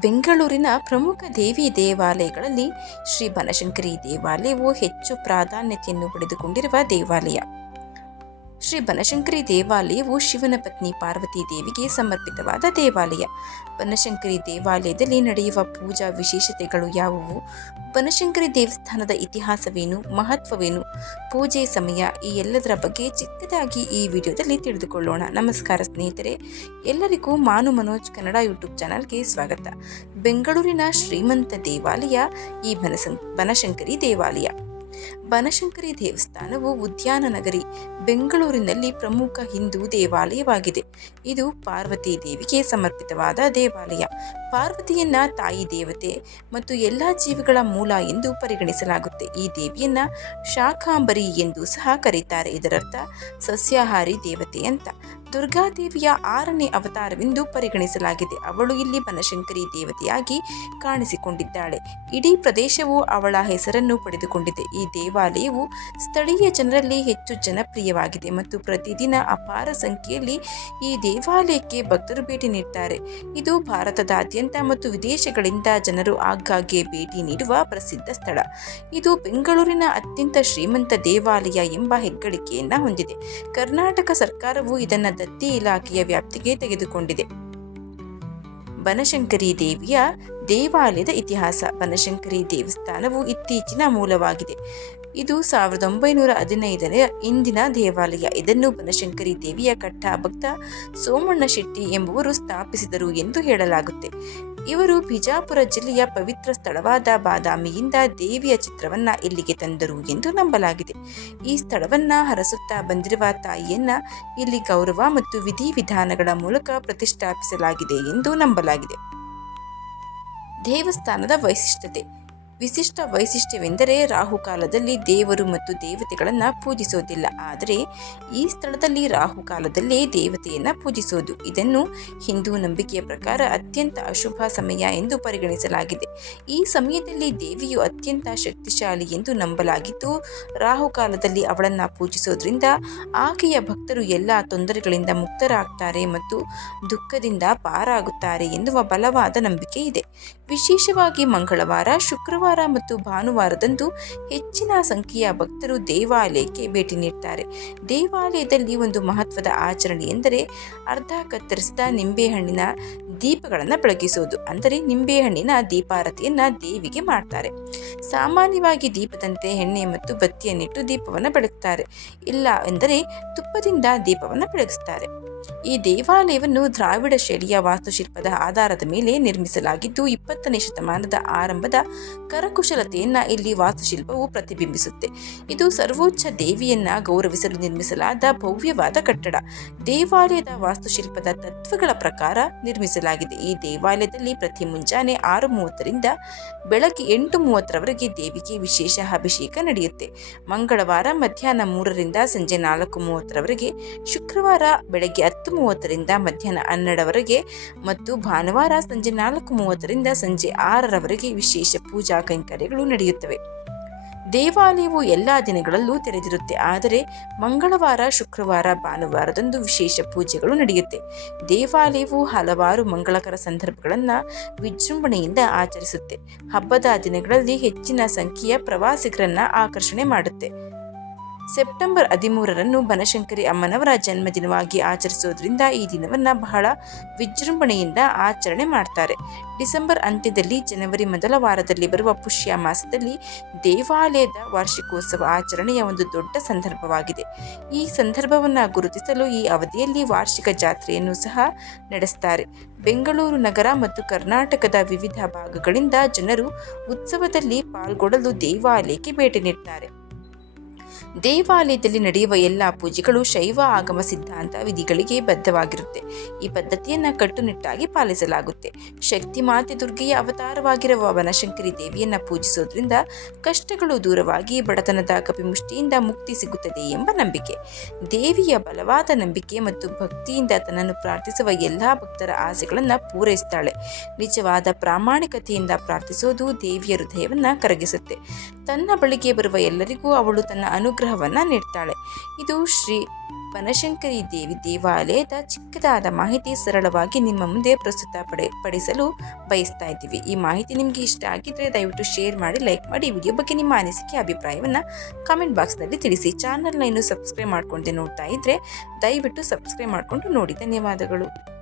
ಬೆಂಗಳೂರಿನ ಪ್ರಮುಖ ದೇವಿ ದೇವಾಲಯಗಳಲ್ಲಿ ಶ್ರೀ ಬನಶಂಕರಿ ದೇವಾಲಯವು ಹೆಚ್ಚು ಪ್ರಾಧಾನ್ಯತೆಯನ್ನು ಪಡೆದುಕೊಂಡಿರುವ ದೇವಾಲಯ. ಶ್ರೀ ಬನಶಂಕರಿ ದೇವಾಲಯವು ಶಿವನ ಪತ್ನಿ ಪಾರ್ವತಿ ದೇವಿಗೆ ಸಮರ್ಪಿತವಾದ ದೇವಾಲಯ. ಬನಶಂಕರಿ ದೇವಾಲಯದಲ್ಲಿ ನಡೆಯುವ ಪೂಜಾ ವಿಶೇಷತೆಗಳು ಯಾವುವು? ಬನಶಂಕರಿ ದೇವಸ್ಥಾನದ ಇತಿಹಾಸವೇನು? ಮಹತ್ವವೇನು? ಪೂಜೆ ಸಮಯ ಈ ಎಲ್ಲದರ ಬಗ್ಗೆ ಚಿಕ್ಕದಾಗಿ ಈ ವಿಡಿಯೋದಲ್ಲಿ ತಿಳಿದುಕೊಳ್ಳೋಣ. ನಮಸ್ಕಾರ ಸ್ನೇಹಿತರೆ, ಎಲ್ಲರಿಗೂ ಮಾನು ಮನೋಜ್ ಕನ್ನಡ ಯೂಟ್ಯೂಬ್ ಚಾನಲ್ಗೆ ಸ್ವಾಗತ. ಬೆಂಗಳೂರಿನ ಶ್ರೀಮಂತ ದೇವಾಲಯ ಈ ಬನಸಂ, ಬನಶಂಕರಿ ದೇವಾಲಯ. ಬನಶಂಕರಿ ದೇವಸ್ಥಾನವು ಉದ್ಯಾನ ನಗರಿ, ಬೆಂಗಳೂರಿನಲ್ಲಿ ಪ್ರಮುಖ ಹಿಂದೂ ದೇವಾಲಯವಾಗಿದೆ. ಇದು ಪಾರ್ವತಿ ದೇವಿಗೆ ಸಮರ್ಪಿತವಾದ ದೇವಾಲಯ. ಪಾರ್ವತಿಯನ್ನ ತಾಯಿ ದೇವತೆ ಮತ್ತು ಎಲ್ಲ ಜೀವಿಗಳ ಮೂಲ ಎಂದು ಪರಿಗಣಿಸಲಾಗುತ್ತೆ. ಈ ದೇವಿಯನ್ನ ಶಾಖಾಂಬರಿ ಎಂದು ಸಹ ಕರೀತಾರೆ. ಇದರರ್ಥ ಸಸ್ಯಾಹಾರಿ ದೇವತೆ ಅಂತ. ದುರ್ಗಾದೇವಿಯ ಆರನೇ ಅವತಾರವೆಂದು ಪರಿಗಣಿಸಲಾಗಿದೆ. ಅವಳು ಇಲ್ಲಿ ಬನಶಂಕರಿ ದೇವತೆಯಾಗಿ ಕಾಣಿಸಿಕೊಂಡಿದ್ದಾಳೆ. ಇಡೀ ಪ್ರದೇಶವು ಅವಳ ಹೆಸರನ್ನು ಪಡೆದುಕೊಂಡಿದೆ. ಈ ದೇವಾಲಯವು ಸ್ಥಳೀಯ ಜನರಲ್ಲಿ ಹೆಚ್ಚು ಜನಪ್ರಿಯವಾಗಿದೆ ಮತ್ತು ಪ್ರತಿದಿನ ಅಪಾರ ಸಂಖ್ಯೆಯಲ್ಲಿ ಈ ದೇವಾಲಯಕ್ಕೆ ಭಕ್ತರು ಭೇಟಿ ನೀಡುತ್ತಾರೆ ಇದು ಭಾರತದಾದ್ಯಂತ ಮತ್ತು ವಿದೇಶಗಳಿಂದ ಜನರು ಆಗಾಗ್ಗೆ ಭೇಟಿ ನೀಡುವ ಪ್ರಸಿದ್ಧ ಸ್ಥಳ. ಇದು ಬೆಂಗಳೂರಿನ ಅತ್ಯಂತ ಶ್ರೀಮಂತ ದೇವಾಲಯ ಎಂಬ ಹೆಗ್ಗಳಿಕೆಯನ್ನು ಹೊಂದಿದೆ. ಕರ್ನಾಟಕ ಸರ್ಕಾರವು ಇದನ್ನು ದತ್ತಿ ಇಲಾಖೆಯ ವ್ಯಾಪ್ತಿಗೆ ತೆಗೆದುಕೊಂಡಿದೆ. ಬನಶಂಕರಿ ದೇವಿಯ ದೇವಾಲಯದ ಇತಿಹಾಸ. ಬನಶಂಕರಿ ದೇವಸ್ಥಾನವು ಇತ್ತೀಚಿನ ಮೂಲವಾಗಿದೆ. ಇದು ಸಾವಿರದ ಒಂಬೈನೂರ ಹದಿನೈದನೇ ಇಂದಿನ ದೇವಾಲಯ. ಇದನ್ನು ಬನಶಂಕರಿ ದೇವಿಯ ಕಟ್ಟ ಭಕ್ತ ಸೋಮಣ್ಣ ಶೆಟ್ಟಿ ಎಂಬುವರು ಸ್ಥಾಪಿಸಿದರು ಎಂದು ಹೇಳಲಾಗುತ್ತೆ. ಇವರು ಬಿಜಾಪುರ ಜಿಲ್ಲೆಯ ಪವಿತ್ರ ಸ್ಥಳವಾದ ಬಾದಾಮಿಯಿಂದ ದೇವಿಯ ಚಿತ್ರವನ್ನ ಇಲ್ಲಿಗೆ ತಂದರು ಎಂದು ನಂಬಲಾಗಿದೆ. ಈ ಸ್ಥಳವನ್ನ ಹರಸುತ್ತಾ ಬಂದಿರುವ ತಾಯಿಯನ್ನ ಇಲ್ಲಿ ಗೌರವ ಮತ್ತು ವಿಧಿವಿಧಾನಗಳ ಮೂಲಕ ಪ್ರತಿಷ್ಠಾಪಿಸಲಾಗಿದೆ ಎಂದು ನಂಬಲಾಗಿದೆ. ದೇವಸ್ಥಾನದ ವೈಶಿಷ್ಟ್ಯತೆ. ವಿಶಿಷ್ಟ ವೈಶಿಷ್ಟ್ಯವೆಂದರೆ ರಾಹುಕಾಲದಲ್ಲಿ ದೇವರು ಮತ್ತು ದೇವತೆಗಳನ್ನು ಪೂಜಿಸೋದಿಲ್ಲ. ಆದರೆ ಈ ಸ್ಥಳದಲ್ಲಿ ರಾಹುಕಾಲದಲ್ಲೇ ದೇವತೆಯನ್ನು ಪೂಜಿಸೋದು. ಇದನ್ನು ಹಿಂದೂ ನಂಬಿಕೆಯ ಪ್ರಕಾರ ಅತ್ಯಂತ ಅಶುಭ ಸಮಯ ಎಂದು ಪರಿಗಣಿಸಲಾಗಿದೆ. ಈ ಸಮಯದಲ್ಲಿ ದೇವಿಯು ಅತ್ಯಂತ ಶಕ್ತಿಶಾಲಿ ಎಂದು ನಂಬಲಾಗಿದ್ದು ರಾಹುಕಾಲದಲ್ಲಿ ಅವಳನ್ನು ಪೂಜಿಸೋದ್ರಿಂದ ಆಕೆಯ ಭಕ್ತರು ಎಲ್ಲ ತೊಂದರೆಗಳಿಂದ ಮುಕ್ತರಾಗ್ತಾರೆ ಮತ್ತು ದುಃಖದಿಂದ ಪಾರಾಗುತ್ತಾರೆ ಎನ್ನುವ ಬಲವಾದ ನಂಬಿಕೆ ಇದೆ. ವಿಶೇಷವಾಗಿ ಮಂಗಳವಾರ ಶುಕ್ರವಾರ ಮತ್ತು ಭಾನುವಾರದಂದು ಹೆಚ್ಚಿನ ಸಂಖ್ಯೆಯ ಭಕ್ತರು ದೇವಾಲಯಕ್ಕೆ ಭೇಟಿ ನೀಡ್ತಾರೆ. ದೇವಾಲಯದಲ್ಲಿ ಒಂದು ಮಹತ್ವದ ಆಚರಣೆ ಎಂದರೆ ಅರ್ಧ ಕತ್ತರಿಸಿದ ನಿಂಬೆಹಣ್ಣಿನ ದೀಪಗಳನ್ನು ಬೆಳಗಿಸುವುದು, ಅಂದರೆ ನಿಂಬೆಹಣ್ಣಿನ ದೀಪಾರತಿಯನ್ನು ದೇವಿಗೆ ಮಾಡ್ತಾರೆ. ಸಾಮಾನ್ಯವಾಗಿ ದೀಪದಂತೆ ಎಣ್ಣೆ ಮತ್ತು ಬತ್ತಿಯನ್ನಿಟ್ಟು ದೀಪವನ್ನು ಬೆಳಗ್ತಾರೆ. ಇಲ್ಲ ಎಂದರೆ ತುಪ್ಪದಿಂದ ದೀಪವನ್ನು ಬೆಳಗಿಸ್ತಾರೆ. ಈ ದೇವಾಲಯವನ್ನು ದ್ರಾವಿಡ ಶೈಲಿಯ ವಾಸ್ತುಶಿಲ್ಪದ ಆಧಾರದ ಮೇಲೆ ನಿರ್ಮಿಸಲಾಗಿದ್ದು, ಇಪ್ಪತ್ತನೇ ಶತಮಾನದ ಆರಂಭದ ಕರಕುಶಲತೆಯನ್ನ ಇಲ್ಲಿ ವಾಸ್ತುಶಿಲ್ಪವು ಪ್ರತಿಬಿಂಬಿಸುತ್ತೆ. ಇದು ಸರ್ವೋಚ್ಚ ದೇವಿಯನ್ನ ಗೌರವಿಸಲು ನಿರ್ಮಿಸಲಾದ ಭವ್ಯವಾದ ಕಟ್ಟಡ. ದೇವಾಲಯದ ವಾಸ್ತುಶಿಲ್ಪದ ತತ್ವಗಳ ಪ್ರಕಾರ ನಿರ್ಮಿಸಲಾಗಿದೆ. ಈ ದೇವಾಲಯದಲ್ಲಿ ಪ್ರತಿ ಮುಂಜಾನೆ ಆರು ಮೂವತ್ತರಿಂದ ಬೆಳಗ್ಗೆ ಎಂಟು ಮೂವತ್ತರವರೆಗೆ ದೇವಿಗೆ ವಿಶೇಷ ಅಭಿಷೇಕ ನಡೆಯುತ್ತೆ. ಮಂಗಳವಾರ ಮಧ್ಯಾಹ್ನ ಮೂರರಿಂದ ಸಂಜೆ ನಾಲ್ಕು ಮೂವತ್ತರವರೆಗೆ ಶುಕ್ರವಾರ ಬೆಳಗ್ಗೆ ಹತ್ತು ಮೂವತ್ತರಿಂದ ಮಧ್ಯಾಹ್ನ ಹನ್ನೆರಡವರೆಗೆ ಮತ್ತು ಭಾನುವಾರ ಸಂಜೆ ನಾಲ್ಕು ಮೂವತ್ತರಿಂದ ಸಂಜೆ ಆರರವರೆಗೆ ವಿಶೇಷ ಪೂಜಾ ಕೈಂಕರ್ಯಗಳು ನಡೆಯುತ್ತವೆ. ದೇವಾಲಯವು ಎಲ್ಲ ದಿನಗಳಲ್ಲೂ ತೆರೆದಿರುತ್ತೆ. ಆದರೆ ಮಂಗಳವಾರ, ಶುಕ್ರವಾರ, ಭಾನುವಾರದಂದು ವಿಶೇಷ ಪೂಜೆಗಳು ನಡೆಯುತ್ತೆ. ದೇವಾಲಯವು ಹಲವಾರು ಮಂಗಳಕರ ಸಂದರ್ಭಗಳನ್ನು ವಿಜೃಂಭಣೆಯಿಂದ ಆಚರಿಸುತ್ತೆ. ಹಬ್ಬದ ದಿನಗಳಲ್ಲಿ ಹೆಚ್ಚಿನ ಸಂಖ್ಯೆಯ ಪ್ರವಾಸಿಗರನ್ನು ಆಕರ್ಷಣೆ ಮಾಡುತ್ತೆ. ಸೆಪ್ಟೆಂಬರ್ ಹದಿಮೂರರನ್ನು ಬನಶಂಕರಿ ಅಮ್ಮನವರ ಜನ್ಮದಿನವಾಗಿ ಆಚರಿಸೋದ್ರಿಂದ ಈ ದಿನವನ್ನು ಬಹಳ ವಿಜೃಂಭಣೆಯಿಂದ ಆಚರಣೆ ಮಾಡ್ತಾರೆ. ಡಿಸೆಂಬರ್ ಅಂತ್ಯದಲ್ಲಿ ಜನವರಿ ಮೊದಲ ವಾರದಲ್ಲಿ ಬರುವ ಪುಷ್ಯ ಮಾಸದಲ್ಲಿ ದೇವಾಲಯದ ವಾರ್ಷಿಕೋತ್ಸವ ಆಚರಣೆಯ ಒಂದು ದೊಡ್ಡ ಸಂದರ್ಭವಾಗಿದೆ. ಈ ಸಂದರ್ಭವನ್ನು ಗುರುತಿಸಲು ಈ ಅವಧಿಯಲ್ಲಿ ವಾರ್ಷಿಕ ಜಾತ್ರೆಯನ್ನು ಸಹ ನಡೆಸ್ತಾರೆ. ಬೆಂಗಳೂರು ನಗರ ಮತ್ತು ಕರ್ನಾಟಕದ ವಿವಿಧ ಭಾಗಗಳಿಂದ ಜನರು ಉತ್ಸವದಲ್ಲಿ ಪಾಲ್ಗೊಳ್ಳಲು ದೇವಾಲಯಕ್ಕೆ ಭೇಟಿ ನೀಡ್ತಾರೆ. ದೇವಾಲಯದಲ್ಲಿ ನಡೆಯುವ ಎಲ್ಲ ಪೂಜೆಗಳು ಶೈವ ಆಗಮ ಸಿದ್ಧಾಂತ ವಿಧಿಗಳಿಗೆ ಬದ್ಧವಾಗಿರುತ್ತೆ. ಈ ಪದ್ಧತಿಯನ್ನು ಕಟ್ಟುನಿಟ್ಟಾಗಿ ಪಾಲಿಸಲಾಗುತ್ತೆ. ಶಕ್ತಿ ಮಾತೆ ದುರ್ಗೆಯ ಅವತಾರವಾಗಿರುವ ವನಶಂಕರಿ ದೇವಿಯನ್ನ ಪೂಜಿಸೋದ್ರಿಂದ ಕಷ್ಟಗಳು ದೂರವಾಗಿ ಬಡತನದ ಕಪಿಮುಷ್ಟಿಯಿಂದ ಮುಕ್ತಿ ಸಿಗುತ್ತದೆ ಎಂಬ ನಂಬಿಕೆ. ದೇವಿಯ ಬಲವಾದ ನಂಬಿಕೆ ಮತ್ತು ಭಕ್ತಿಯಿಂದ ತನ್ನನ್ನು ಪ್ರಾರ್ಥಿಸುವ ಎಲ್ಲ ಭಕ್ತರ ಆಸೆಗಳನ್ನು ಪೂರೈಸ್ತಾಳೆ. ನಿಜವಾದ ಪ್ರಾಮಾಣಿಕತೆಯಿಂದ ಪ್ರಾರ್ಥಿಸೋದು ದೇವಿಯ ಹೃದಯವನ್ನು ಕರಗಿಸುತ್ತೆ. ತನ್ನ ಬಳಿಗೆ ಬರುವ ಎಲ್ಲರಿಗೂ ಅವಳು ತನ್ನ ಅನುಗ್ರಹವನ್ನು ನೀಡ್ತಾಳೆ. ಇದು ಶ್ರೀ ಬನಶಂಕರಿ ದೇವಿ ದೇವಾಲಯದ ಚಿಕ್ಕದಾದ ಮಾಹಿತಿ ಸರಳವಾಗಿ ನಿಮ್ಮ ಮುಂದೆ ಪ್ರಸ್ತುತ ಪಡೆ, ಪಡಿಸಲು ಬಯಸ್ತಾ ಇದ್ದೀವಿ. ಈ ಮಾಹಿತಿ ನಿಮಗೆ ಇಷ್ಟ ಆಗಿದ್ರೆ ದಯವಿಟ್ಟು ಶೇರ್ ಮಾಡಿ, ಲೈಕ್ ಮಾಡಿ. ವಿಡಿಯೋ ಬಗ್ಗೆ ನಿಮ್ಮ ಅನಿಸಿಕೆ, ಅಭಿಪ್ರಾಯವನ್ನು ಕಾಮೆಂಟ್ ಬಾಕ್ಸ್ನಲ್ಲಿ ತಿಳಿಸಿ. ಚಾನಲ್ನ ಇನ್ನೂ ಸಬ್ಸ್ಕ್ರೈಬ್ ಮಾಡ್ಕೊಂಡೆ ನೋಡ್ತಾ ಇದ್ದರೆ ದಯವಿಟ್ಟು ಸಬ್ಸ್ಕ್ರೈಬ್ ಮಾಡಿಕೊಂಡು ನೋಡಿ. ಧನ್ಯವಾದಗಳು.